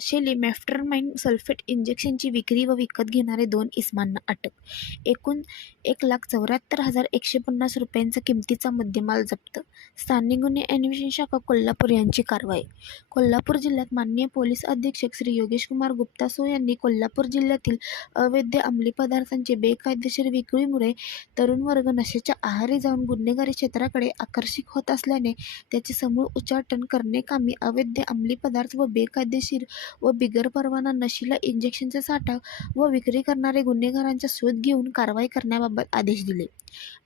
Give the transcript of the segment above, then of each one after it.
नशेली मेफ्टरमाइन sulphate इंजेक्शनची विक्री व विकत घेणारे दोन इस्मांना अटक. एकूण एक लाख चौऱ्याहत्तर हजार एकशे पन्नास रुपयांचा किमतीचा मुद्देमाल जप्त. स्थानिक गुन्हे अन्वेषण शाखा कोल्हापूर यांची कारवाई. कोल्हापूर जिल्ह्यात माननीय पोलीस अधीक्षक श्री योगेश कुमार गुप्तासो यांनी कोल्हापूर जिल्ह्यातील अवैध अंमली पदार्थांचे बेकायदेशीर विक्रीमुळे तरुण वर्ग नशेच्या आहारी जाऊन गुन्हेगारी क्षेत्राकडे आकर्षित होत असल्याने त्याचे समूळ उच्चाटन करणे कामी अवैध अंमली पदार्थ व बेकायदेशीर व बिगर परवाना नशीला इंजेक्शनचा साठा व विक्री करणारे गुन्हेगारांचा शोध घेऊन कारवाई करण्याबाबत आदेश दिले.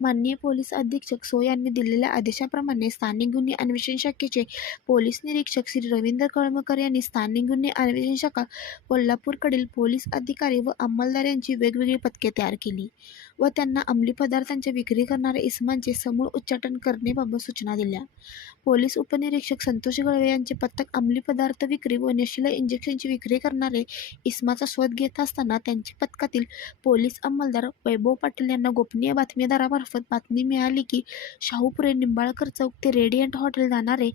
माननीय पोलीस अधीक्षक सो यांनी दिलेल्या आदेशाप्रमाणे स्थानिक गुन्हे अन्वेषण शाखेचे पोलीस निरीक्षक श्री रवींद्र कळमकर यांनी स्थानिक गुन्हे अन्वेषण शाखा कोल्हापूरकडील पोलीस अधिकारी व अंमलदार यांची वेगवेगळी पथके तयार केली. व त्यांना अंमली पदार्थांची विक्री करणाऱ्या इसमांचे समूळ उच्चाटन करण्याबाबत सूचना दिल्या. पोलीस उपनिरीक्षक संतोष गळवे यांचे पथक अंमली पदार्थ विक्री व नशिला इंजेक्शनची विक्री करणारे इसमाचा शोध घेत असताना त्यांच्या पथकातील पोलीस अंमलदार वैभव पाटील यांना गोपनीय बातमीदारामार्फत बातमी मिळाली की शाहूपुरे निंबाळकर चौक ते रेडियंट हॉटेल जाणारे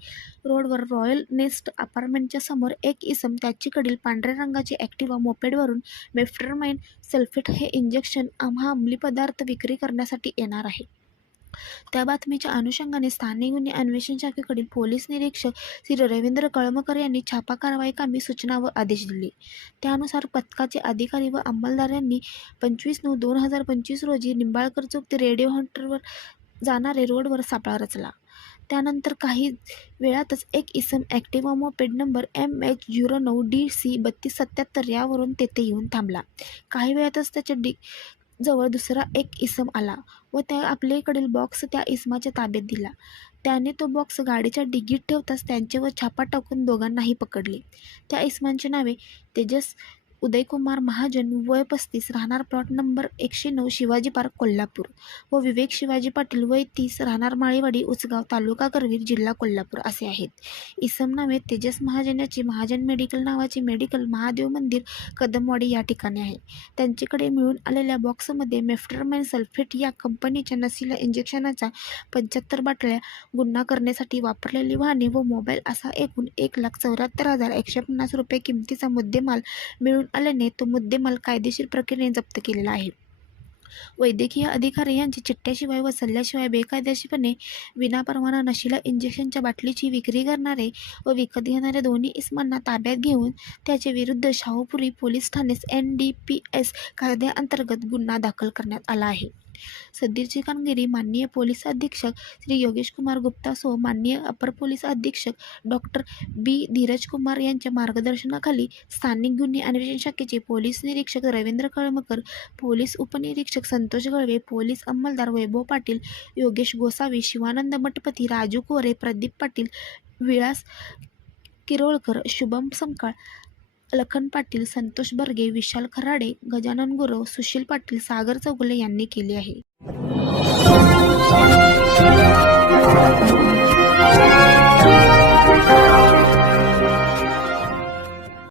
रोडवर रॉयल नेस्ट अपार्टमेंटच्या समोर एक इसम त्याचीकडील पांढऱ्या रंगाची ॲक्टिवा मोपेडवरून मेफ्टरमाइन सल्फेट हे इंजेक्शन आम्हा अंमली पदार्थ विक्री करण्यासाठी येणार आहे. त्या बातमीच्या अनुषंगाने स्थानिक गुन्हे अन्वेषण शाखेकडील पोलीस निरीक्षक श्री रवींद्र कळमकर यांनी छापा कारवाई कामी सूचना व आदेश दिले. त्यानुसार पथकाचे अधिकारी व अंमलदार यांनी पंचवीस नऊ दोन हजार पंचवीस रोजी निंबाळकर चौक ते रेडिओ हंटरवर जाणारे रोडवर सापळा रचला. त्यानंतर काही वेळातच एक इसम Activa moped number M H zero नऊ डी सी बत्तीस सत्याहत्तर यावरून तेथे येऊन थांबला. काही वेळातच त्याच्या डी जवळ दुसरा एक इसम आला व त्या आपल्याकडील बॉक्स त्या इसमाच्या ताब्यात दिला. त्याने तो बॉक्स गाडीच्या डिगीत ठेवताच त्यांच्यावर छापा टाकून दोघांनाही पकडले. त्या इसमांची नावे तेजस उदयकुमार महाजन वय पस्तीस राहणार प्लॉट नंबर एकशे नऊ शिवाजी पार्क कोल्हापूर. व विवेक शिवाजी पाटील वय तीस राहणार माळीवाडी उचगाव तालुका करवीर जिल्हा कोल्हापूर असे आहेत. इसम नावे तेजस महाजन याची महाजन मेडिकल नावाचे मेडिकल महादेव मंदिर कदमवाडी या ठिकाणी आहे. त्यांच्याकडे मिळून आलेल्या बॉक्समध्ये मेफ्टरमॅन सल्फेट या कंपनीच्या नसीला इंजेक्शनाचा पंच्याहत्तर बाटल्या गुन्हा करण्यासाठी वापरलेली वाहने व मोबाईल असा एकूण एक लाख चौऱ्याहत्तर हजार एकशे पन्नास रुपये किमतीचा मुद्देमाल मिळून आल्याने तो मुद्देमाल कायदेशीर प्रक्रियेने जप्त केलेला आहे. वैद्यकीय अधिकारी यांची चिठ्ठ्याशिवाय व सल्ल्याशिवाय बेकायदेशीरपणे विनापरवाना नशिला इंजेक्शनच्या बाटलीची विक्री करणारे व विकत घेणाऱ्या दोन्ही इस्मांना ताब्यात घेऊन त्याचे विरुद्ध शाहूपुरी पोलीस ठाण्यास एन डी पी एस कायद्याअंतर्गत गुन्हा दाखल करण्यात आला आहे. सदरची कामगिरी माननीय पोलीस अधीक्षक श्री योगेश कुमार गुप्तासह माननीय अपर पोलीस अधीक्षक डॉक्टर बी धीरज कुमार यांच्या मार्गदर्शनाखाली स्थानिक गुन्हे अन्वेषण शाखेचे पोलीस निरीक्षक रवींद्र कळमकर पोलीस उपनिरीक्षक संतोष गळवे पोलीस अंमलदार वैभव पाटील योगेश गोसावी शिवानंद मठपती राजू कोरे प्रदीप पाटील विळास किरोळकर शुभम संकाळ लखन पाटील संतोष बर्गे विशाल खराडे गजानन गुरव सुशील पाटील सागर चौगुले यांनी केली आहे.